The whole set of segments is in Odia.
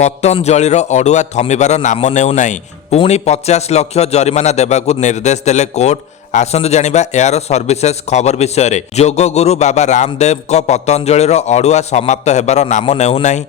ପତଞ୍ଜଳିର ଅଡ଼ୁଆ ଥମିବାର ନାମ ନେଉନାହିଁ। ପୁଣି 50 ଲକ୍ଷ ଜରିମାନା ଦେବାକୁ ନିର୍ଦ୍ଦେଶ ଦେଲେ କୋର୍ଟ। ଆସନ୍ତୁ ଜାଣିବା ଏହାର ସର୍ବିଶେଷ ଖବର ବିଷୟରେ। ଯୋଗଗୁରୁ ବାବା ରାମଦେବଙ୍କ ପତଞ୍ଜଳିର ଅଡ଼ୁଆ ସମାପ୍ତ ହେବାର ନାମ ନେଉନାହିଁ।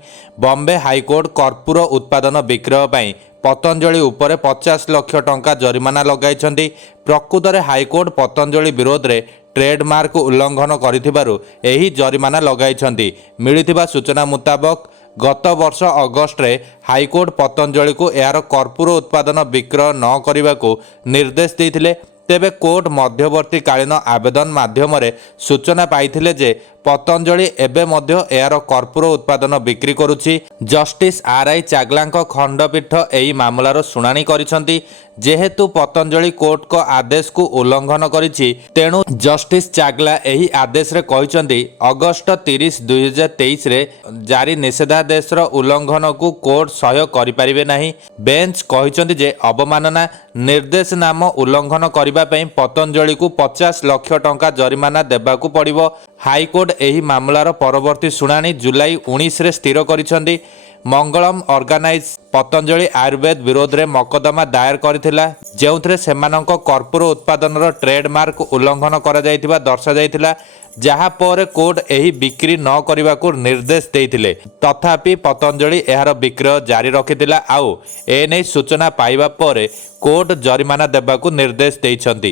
ବମ୍ବେ ହାଇକୋର୍ଟ କର୍ପୂର ଉତ୍ପାଦନ ବିକ୍ରୟ ପାଇଁ ପତଞ୍ଜଳି ଉପରେ 50 ଲକ୍ଷ ଟଙ୍କା ଜରିମାନା ଲଗାଇଛନ୍ତି। ପ୍ରକୃତରେ ହାଇକୋର୍ଟ ପତଞ୍ଜଳି ବିରୋଧରେ ଟ୍ରେଡମାର୍କ ଉଲ୍ଲଂଘନ କରିଥିବାରୁ ଏହି ଜରିମାନା ଲଗାଇଛନ୍ତି। ମିଳିଥିବା ସୂଚନା ମୁତାବକ ଗତ ବର୍ଷ ଅଗଷ୍ଟରେ ହାଇକୋର୍ଟ ପତଞ୍ଜଳିକୁ ଏହାର କର୍ପୂର ଉତ୍ପାଦନ ବିକ୍ରୟ ନ କରିବାକୁ ନିର୍ଦ୍ଦେଶ ଦେଇଥିଲେ। ତେବେ କୋର୍ଟ ମଧ୍ୟବର୍ତ୍ତୀକାଳୀନ ଆବେଦନ ମାଧ୍ୟମରେ ସୂଚନା ପାଇଥିଲେ ଯେ ପତଞ୍ଜଳି ଏବେ ମଧ୍ୟ ଏହାର କର୍ପୂର ଉତ୍ପାଦନ ବିକ୍ରି କରୁଛି। ଜଷ୍ଟିସ୍ ଆର୍.ଆଇ. ଚାଗଲାଙ୍କ ଖଣ୍ଡପୀଠ ଏହି ମାମଲାର ଶୁଣାଣି କରିଛନ୍ତି। ଯେହେତୁ ପତଞ୍ଜଳି କୋର୍ଟଙ୍କ ଆଦେଶକୁ ଉଲ୍ଲଂଘନ କରିଛି, ତେଣୁ ଜଷ୍ଟିସ୍ ଚାଗଲା ଏହି ଆଦେଶରେ କହିଛନ୍ତି ଅଗଷ୍ଟ 30, 2023ରେ ଜାରି ନିଷେଧାଦେଶର ଉଲ୍ଲଂଘନକୁ କୋର୍ଟ ସହ୍ୟ କରିପାରିବେ ନାହିଁ। ବେଞ୍ଚ କହିଛନ୍ତି ଯେ ଅବମାନନା ନିର୍ଦ୍ଦେଶନାମା ଉଲ୍ଲଂଘନ କରିବା ପାଇଁ ପତଞ୍ଜଳିକୁ 50 ଲକ୍ଷ ଟଙ୍କା ଜରିମାନା ଦେବାକୁ ପଡ଼ିବ। ହାଇକୋର୍ଟ ଏହି ମାମଲାର ପରବର୍ତ୍ତୀ ଶୁଣାଣି ଜୁଲାଇ 19ରେ ସ୍ଥିର କରିଛନ୍ତି। ମଙ୍ଗଳମ ଅର୍ଗାନାଇଜ ପତଞ୍ଜଳି ଆୟୁର୍ବେଦ ବିରୋଧରେ ମକଦ୍ଦମା ଦାୟର କରିଥିଲା, ଯେଉଁଥିରେ ସେମାନଙ୍କ କର୍ପୂର ଉତ୍ପାଦନର ଟ୍ରେଡମାର୍କ ଉଲ୍ଲଂଘନ କରାଯାଇଥିବା ଦର୍ଶାଯାଇଥିଲା। ଯାହା ପରେ କୋର୍ଟ ଏହି ବିକ୍ରି ନ କରିବାକୁ ନିର୍ଦ୍ଦେଶ ଦେଇଥିଲେ। ତଥାପି ପତଞ୍ଜଳି ଏହାର ବିକ୍ରୟ ଜାରି ରଖିଥିଲା। ଆଉ ଏନେଇ ସୂଚନା ପାଇବା ପରେ କୋର୍ଟ ଜରିମାନା ଦେବାକୁ ନିର୍ଦ୍ଦେଶ ଦେଇଛନ୍ତି।